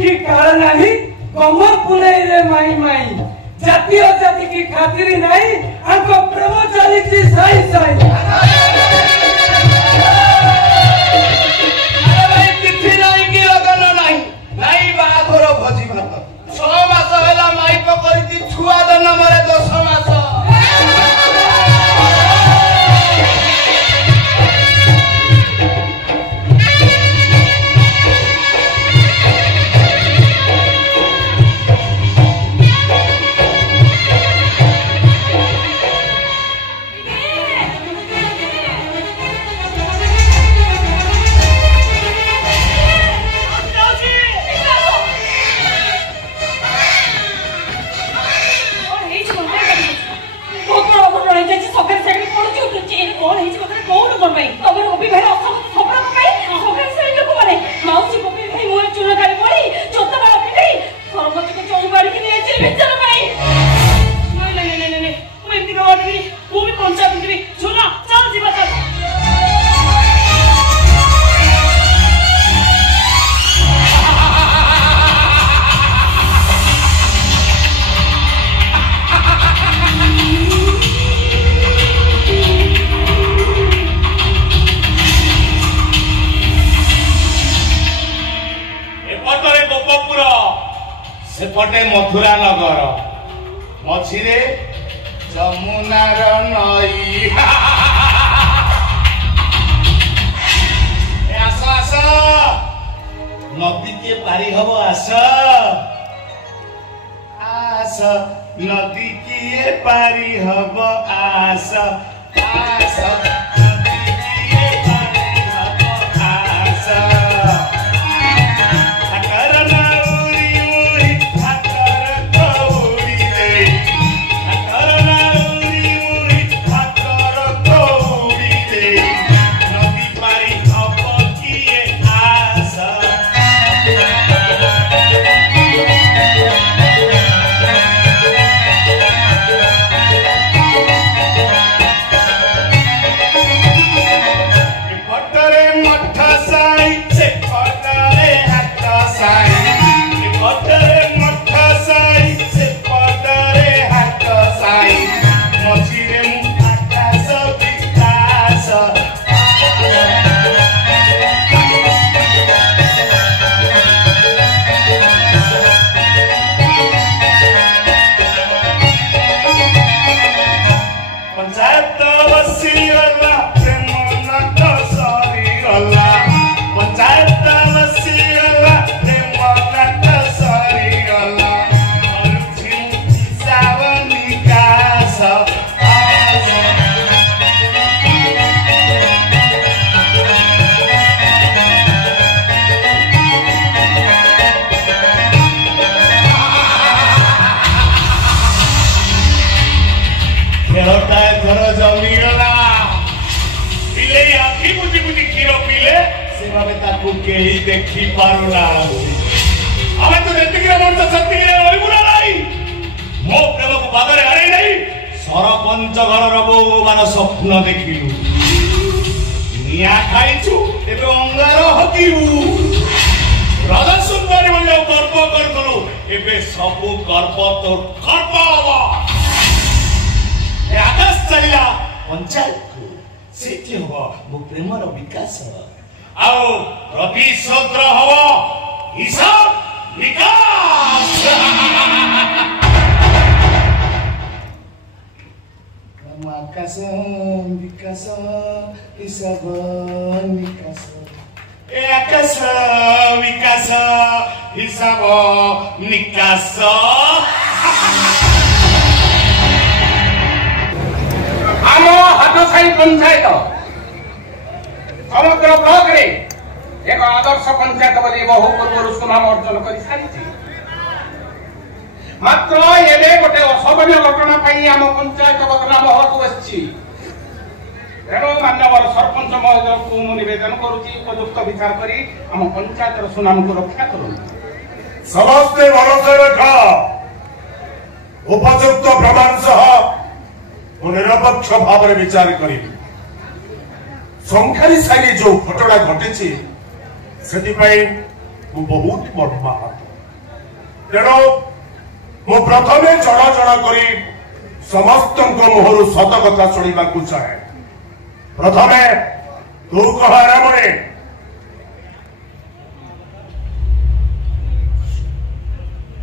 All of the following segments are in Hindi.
की काल नहीं कमर पुनई रे माई माई जातीय जाति की खातिरी नहीं हमको प्रेम चली थी साई साई अरे भाई तिथि नहीं की लगन नहीं नहीं बाघर भोजी भात 6 मास होला माई पकड़ी छुआ दन मरे 10 मास सेपटे मथुरा नगर मझिरे जमुनार नई आस आस नदी के पारी हब आस आस नदी के पारी हब आस आस देखी पारुना हमें तो जतिगिरे मन तो सतिगिरे रहिबुना नाही मो प्रेम को बागरे हरै नाही सरपंच घर रो मान स्वप्न देखिलु निया खाइछु एबे अंगार हकिबु राजा सुंदरी मन गर्व करथलु एबे सब गर्व तो गर्व हवा ए आकाश चलिया पंचायत को सेठी हो मो प्रेम रो विकास आओ रवि सद्र हवा हिसाब विकास आकाश विकास हिसाब विकास ए आकाश विकास हिसाब निकास आम हाटसाई पंचायत समग्र ब्लॉक रे एक आदर्श पंचायत बोली बहु पूर्व सुनाम अर्जन कर सारी मात्र एबे गोटे अशोभनीय घटना पाई आम पंचायत बदनाम होतु बसछि तेणु मानवर सरपंच महोदय को मु निवेदन करुछि उपयुक्त विचार करी आम पंचायत सुनाम को रक्षा करू समस्त भरोसा रखा उपयुक्त प्रमाण सह निरपेक्ष भाव में विचार करी संखारी साई जो घटना घटी से बहुत मर्माहत तेणु मु प्रथमे जड़ जड़ करी समस्त मुहर सत कथा शुणा चाहे। प्रथमे तू कह रामणे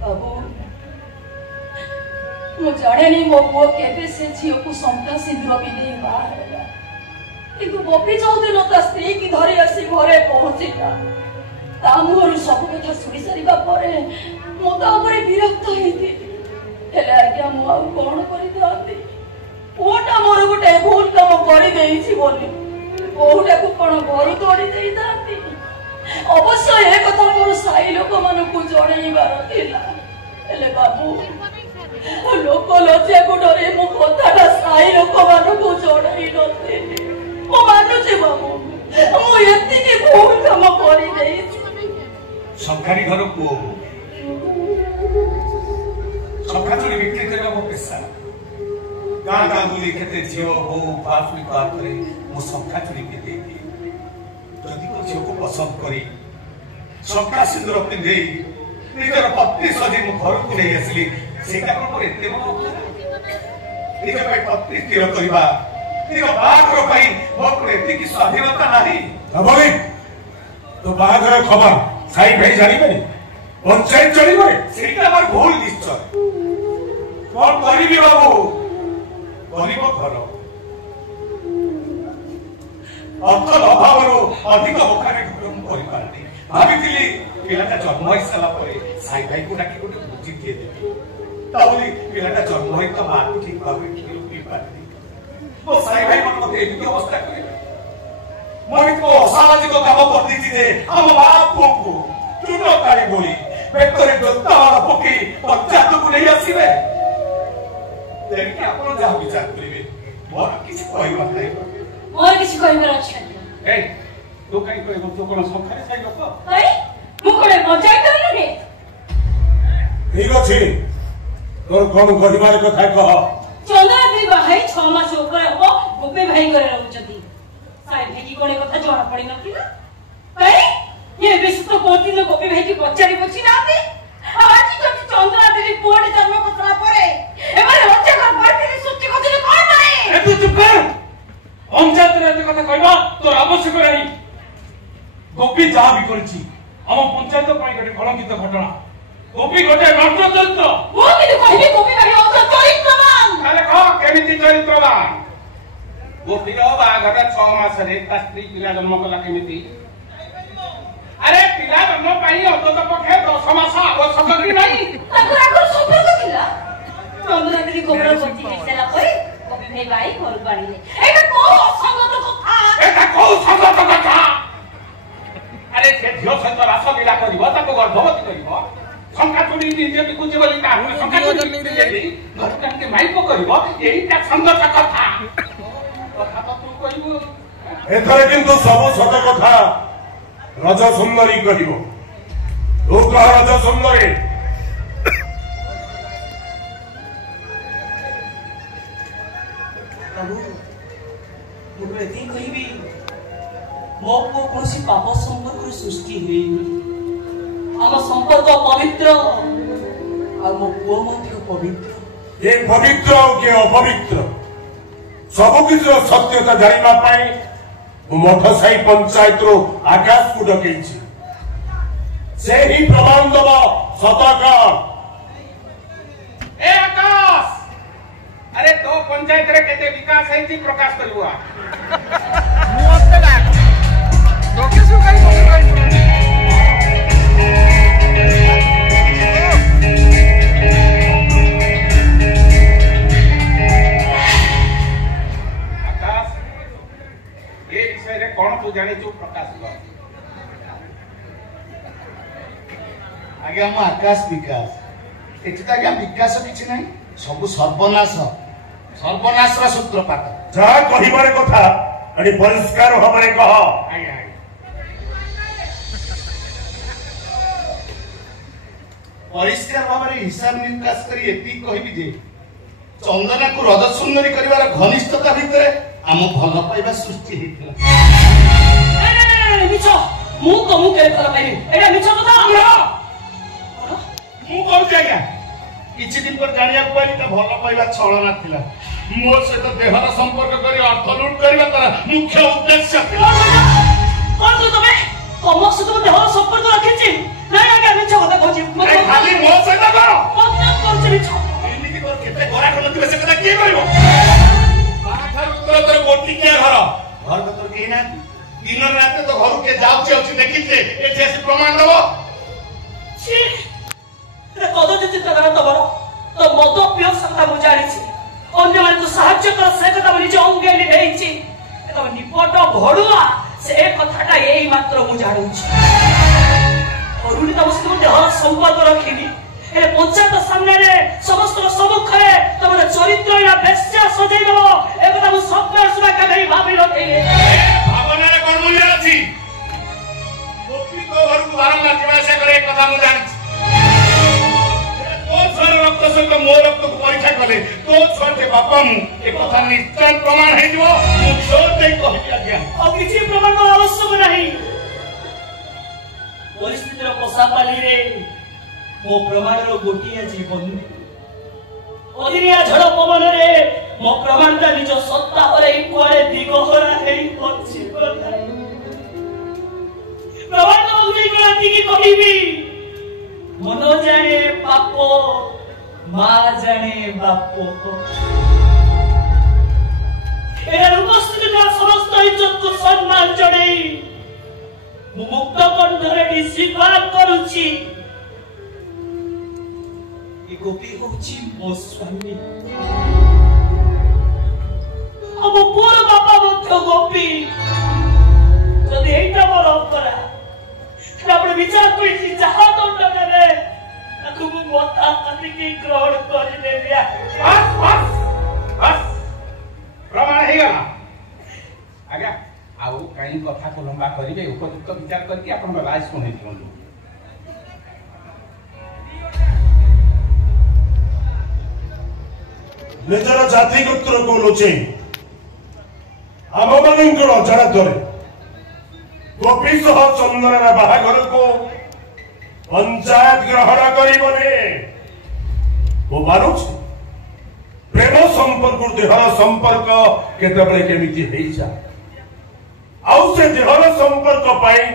बाबू मु जाने नहीं मो पुओ केबे से झियो को संता सिंदूर पिंधे बाहर किंतु गोपी चौधरी ता स्त्री की धरी आसी घरे पहुंचिला ता मुहरु सब कथा सुनी सारिबा परे मो ता ऊपर विरक्त हेती हेले आज्ञा मु आ कोन करि दांती ओटा मोर गुटे भूल काम करि देइछि बोली ओटा को कोन घर तोड़ी देई दांती अवश्य ए कथा मोर साई लोक मानु को जणैबार थिला हेले बाबू लोक लज्जा को डरे मो कथाटा साई लोक मानु को जणै नथिली मो मानुचे बाबू मो एति के भूल काम करि देइछि सरकारी घर पुओ सखा चोरी बिक्री करबा मो पेशा गाँ गाँ बुली केते झियो हो बापली बात करे मो सखा चोरी के दे दी जदि को झियो को पसंद करी सखा सिंदूर पिंधे निजर पत्नी सजी मो घर को नहीं आसली सेटा कोन पर एते मो निज पे पत्नी स्थिर करबा निज बागर पई मो को एते की स्वाधीनता नाही अबोली तो बागर खबर साई भाई जानी बनी पंचायत चली गए सेटा हमर भूल निश्चय कौन करिबी बाबू गरीब घर अर्थ अभाव अधिक मुखारे घर मुझे भाभी पिलाटा जन्म हो सारा साई भाई को डाकी गोटे बुझी दिए देवी ताबली पिलाटा जन्म हो तो माँ को ठीक भाव पी पारे मो साई भाई मन मत एमती अवस्था करे मैं तो असामाजिक काम कर दी आम बाप को चून काढ़ी बोली बेकरे जोता वाला पकी पंचायत को नहीं आसवे देखिए आप जहाँ विचार करेंगे मोर किसी कहबार नहीं मोर किसी कहबार अछि ए तू कहीं कहबो तू कोन सखारे साई लोक ए मु कोले पंचायत करलो रे ठीक अछि तोर कोन कहबार कथा कह चंद्रा दे भाई 6 मास ऊपर हो गोपे भाई करे रहउछती साई भाई की कोने कथा जणा पड़ी नथिला ए ये विश्व तो कोती न गोपे भाई की पचारी पछि नाती आज जो चंद्रा देवी पुणे जन्म कतरा परे एबारे लज्जा कर पार्टी सुच्ची कथि कोन नाही ए तू चुप कर पंचायत रे कथा कहबा तोर आवश्यक नाही गोपी जा भी करछि हम पंचायत पाई गटे कलंकित घटना गोपी गटे नष्ट चरित्र मो कि कहबी गोपी भाई औत चरित्रवान अरे कह केमिति चरित्रवान गोपी रो बागर 6 मास रे ता स्त्री पिला जन्म कला केमिति अरे पिला जन्म पाई अंतत पक्षे 10 मास आवश्यक कि नाही ताकर आगर संपर्क थिला चंद्रा देवी गोबर पति हेला परे गोपी भाई भाई घर बाड़ीले एटा को संगत कथा एटा को संगत कथा अरे से झियो सहित रास लीला करिवो ताको गर्भवती करिवो संख्या चोरी निजे बिकुचे बोली का संख्या चोरी निजे घर के माइको करिवो एटा संगत कथा कथा तो तू कहिबो एथरे किंतु सब सत कथा रज सुंदरी कहिबो तू कह रज सुंदरी प्रभु मुझे एति कहबी मो को कोसी पाप संपर्क सृष्टि हुई आम संपर्क पवित्र और मो पुओ मध्य पवित्र ये पवित्र और के अपवित्र सब किछ सत्यता जानिबा पाई मठ साई पंचायत रो आकाश को डकेछि से ही प्रमाण दब सतका ए आकाश अरे तो पंचायत रे केते विकास है जी प्रकाश करिवा मुहते लाग तो के सु कहि आकाश ए विषय रे कोन तू जानि छु प्रकाश कर आगे हम आकाश विकास एठिता क्या विकास किछि नाही सब सर्वनाश रा सूत्रपात जा कहिबार कथा अनि परिष्कार हमरे कह परिष्कार भाव हिसाब निकास करी एति कहबी जे चंदना को रज सुंदरी करिवार घनिष्ठता भितरे आम भल पाइबा सृष्टि हेतिला मिछ मु तो मु केले कर पाइबी एटा मिछ कथा मु कर आज्ञा किछि दिन पर जानिया पाइली ता भल पाइबा छळना थिला मो सहित देहर संपर्क करी अर्थ लूट करबा तार मुख्य उद्देश्य थिला कौन तुम्हें तुम सहित देहर संपर्क रखिछि नहीं आज्ञा मिछ कथा कहछि खाली मो सहित करो मतलब करछि मिछ एमिति कर केते गोरा कोन तिबे से कथा की करबो बाठार उत्तर तोर गोटी के घर तो तोर के ना दिन रात तो घर के जाउचे अछि देखिते ए जैसे प्रमाण दबो छी रे कदो चिंता करा तबर तो मद पियो सता मु जानिछि अन्य मान तो साहाय्य कर से कथा निज अंगे नेइछि तो निपट भडुआ से कथाटा एई मात्र मु जानुछि अरुणी तम से देहर संपर्क रखिनी ए पंचायत सामने रे समस्त सम्मुख रे तमर चरित्र या बेस्या सजै दबो ए कथा मु सत्य सुना के नहीं भाबी रखिनी भावना रे कोन मूल्य अछि गोपी को घर को बारंबार जीवा से करे कथा मु जानिछि तो सर रक्त सहित मो रक्त को परीक्षा कले तो सर के बापा मु ए कथा निश्चय प्रमाण हे दिबो मु जोर दे कहबी आज्ञा अब किछि प्रमाण आवश्यक नहीं परिस्थितिर पसापाली रे मो प्रमाण रो गोटिया जीवन अदिनिया झड़ पवन रे मो प्रमाण ता निज सत्ता हरे कुआरे दिगहरा हेई पछि प्रमाण तो उजे गलती की कहिबी मनो जाने पापो मा जाने बापो एरा उपस्थित समस्त इज्जत को सम्मान जणेई मुक्त कंठरे स्वीकार करूची ए गोपी होची मो स्वामी अब पूरा बापा मध्य गोपी जदि एटा मोर अपरा आपण विचार करी जहा दंड देबे ताकू मु मता कति की ग्रहण करि देबिया बस प्रमाण हे गला आज्ञा आउ काई कथा को लंबा करिवे उपयुक्त विचार करके आपण राय सुने दियनु निजर जाति गोत्र को लोचे आम मानकर अजाणतरे गोपी सह चंदन बाहाघर को पंचायत ग्रहण करिबने वो मानुछ प्रेम संपर्क देहर संपर्क केतबले केमिति हेइसा आउ से देहर संपर्क पाई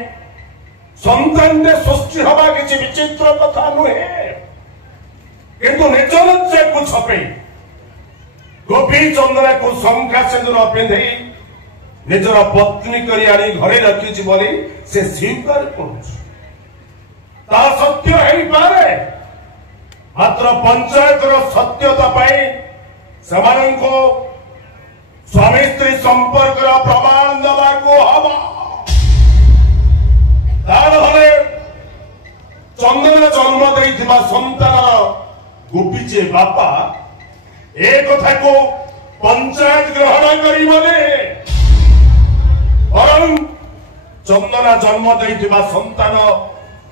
संतान ने सृष्टि हवा किछि विचित्र कथा नुहे किंतु निजर से कुछ छपे गोपी चंदना को शंखा सिंदूर पिंधे निजर पत्नी करी आनी घरे रखी बोली से स्वीकार कर सत्य है पारे मात्र पंचायत सत्यता पाई को स्वामी स्त्री संपर्क प्रमाण दबा को हवा चंदन जन्म देइथिबा संतान गोपीचे बापा ए कथा को पंचायत ग्रहण करिबने बरं चंदना जन्म देइथिबा संतान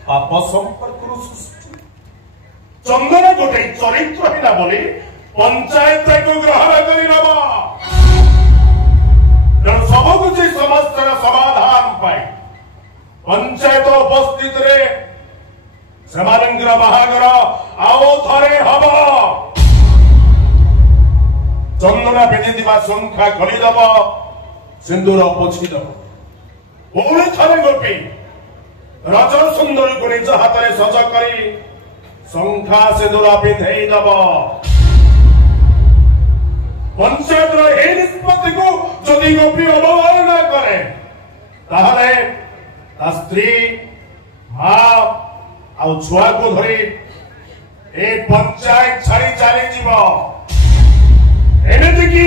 पाप संपर्क सृष्टि चंदना गोटे चरित्र हिना बोली पंचायत को ग्रहण करिनबा सब कुछ समस्त समाधान पाई पंचायत उपस्थित रे सेमानंकर बाहागर आओ थरे हबो चंदना बेदिथिबा शंखा खलिदब सिंदूर पोछिदब पुणी थरे गोपी रज सुंदरी को निज हाथ में सज करी शंखा सिंदूर पिंधेदब पंचायत निष्पत्ति को जदि गोपी अवहेलना करे ताहले स्त्री मां आ छुआ को धरी ए पंचायत छाड़ी चली जीव एमती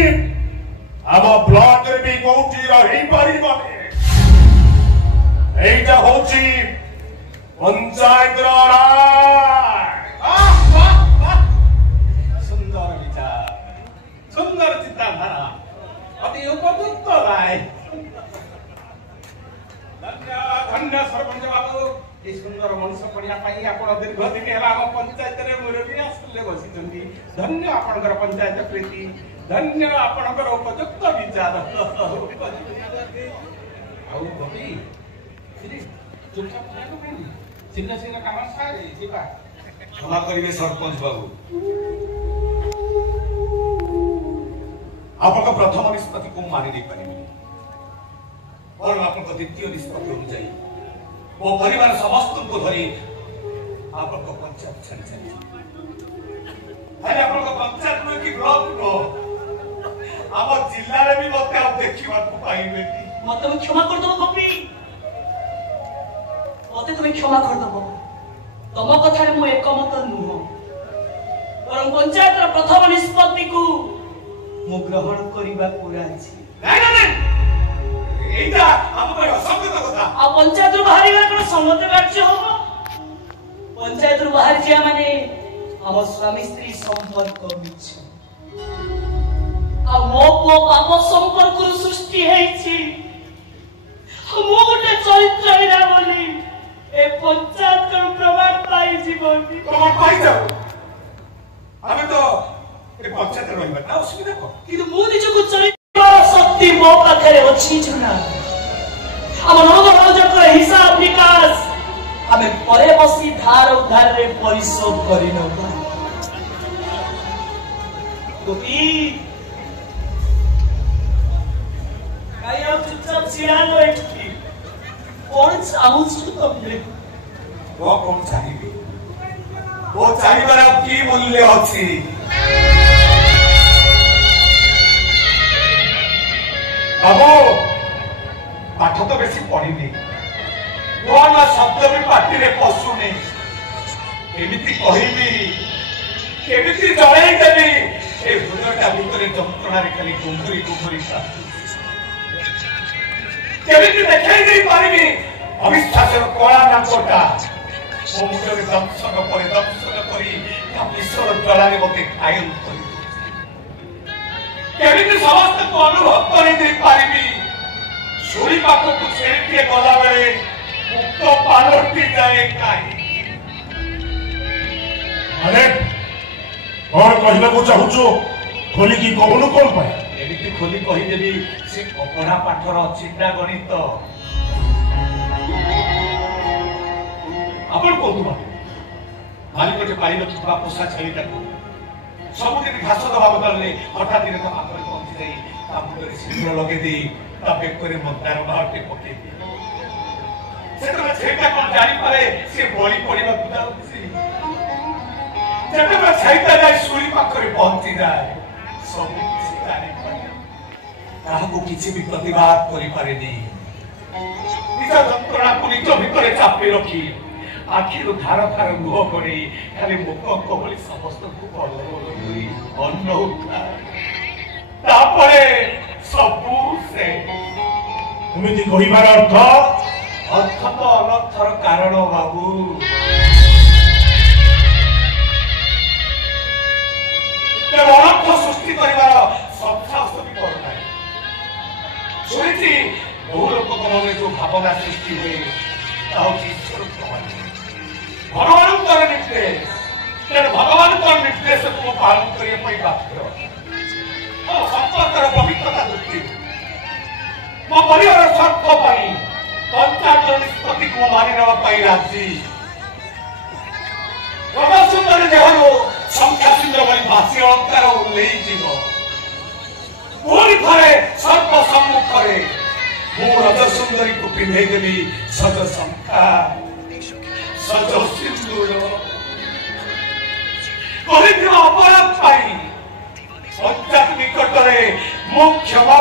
आम ब्लॉक रे भी कोठी रही पारिबने एटा होची पंचायत राय सुंदर विचार सुंदर चिंताधारा अति उपयुक्त राय धन्य सरपंच बाबू ये सुंदर मनुष्य पढ़िया पाई आपण दीर्घ दिन है आम पंचायत रे मुरबी आसले बसिचंदी धन्य आपनकर पंचायत प्रीति धन्य आपनकर उपयुक्त विचार आउ गोपी चुपचाप शीघ्र शीघ्र काम सारे जीवा क्षमा करेंगे सरपंच बाबू आप प्रथम निष्पत्ति को मानि नहीं पारे और आप द्वितीय निष्पत्ति अनुजाई मो परिवार समस्त को धरी आप पंचायत छाड़ी चली पंचायत नुहे कि ब्लॉक नो आम जिले में भी मत देखा पाइबे मत क्षमा करदब गोपी मत तुम क्षमा करदब तुम कथा मु एकमत नुह बर पंचायत प्रथम निष्पत्ति को मु ग्रहण करबा पूरा अछि एटा हम पर असंगत कथा आ पंचायत रु बाहरी कोन सम्मत कार्य हो पंचायत रु बाहर जिया माने हम स्वामी स्त्री संपर्क मिछ आ मो को पाप संपर्क रु सृष्टि हेछि हम गोटे चरित्र हिरा बोली ए पंचायत को प्रमाण पाई जीवन प्रमाण पाई जाओ हमें तो ए पंचायत रहबा ना असुविधा को किंतु मु निजको चरित्र शक्ति मो पाखरे अछि छुना हम नव राजक हिसाब विकास हमें परे बसी धार उधार रे परिशोध करि न गोपी काया चुपचाप सिरानो एठी कौन चाहू छु तमने वो कौन चाहिए वो चाहिए की मूल्य अच्छी बाबू पाठ तो बेसी पढ़ी नूआ नूआ शब्द भी पार्टी रे पशुनी केमिति कहबी केमिति जणाई देबी ए हृदयटा भितरे जंत्रणा रे खाली गुंगुरी गुंगुरी केमिति देखाई दे पारिबी अविश्वासर कला नाकोटा मो मुंडरे दंशन करी ईश्वर जलारे मते घायल करी केमिति समस्त को अनुभव करी दे पारिबी छुरी पाखो को छेड़िए गला बेले मुक्त पालटी जाए काई अरे कौन कहना को चाहूचो खोली की कहनु कोन पाए एमिति खोली कहि देबी से अपना पाठर चिंता गणित अपन को तुम मालिकटे पाई नथुवा पोषा छेलिटा को सबुदिन घास दबा बदलले हठात दिन तो हाथ में पहुंची जाई ता मुंडरे सिंदूर लगे दे ता बेकरे मंदार बाटे पके सेतरा छेटा कोन जानि पारे से बळी पड़िबा बुझाउछि जेतरा छेटा जाय सुरी पाखरे पहुंची जाय सब किछि जानि पारे काहको किछि भी प्रतिवाद करि पारे नी निज जंत्रणा को निज भितरे चापी रखी आखिर धार धार लुह करी खाली मुख कबली समस्त को करी अन्न उठा तापरे सबू से तुमिति कहिबार अर्थ तो अनर्थर कारण बाबू अनर्थ सृष्टि करार सत्साहस भी करना शुणी बहु लोक मन जो भावना सृष्टि हुए ईश्वर भगवान निर्देश तेणु भगवान निर्देश को पालन करने बाध्य मो संपर्कर पवित्रता दृष्टि मो परिवार स्वार्थ पंचायत निष्पत्ति को मानि नापी राजी सुंदर देहरु संख्या सुंदर भाई भाषी अलंकार ओह्लई जीव पुणी थे सर्प सम्मुखें मु रज सुंदरी को पिंधे देवी सज संख्या सज सिंदूर अपराध पाई पंचायत निकट में मु क्षमा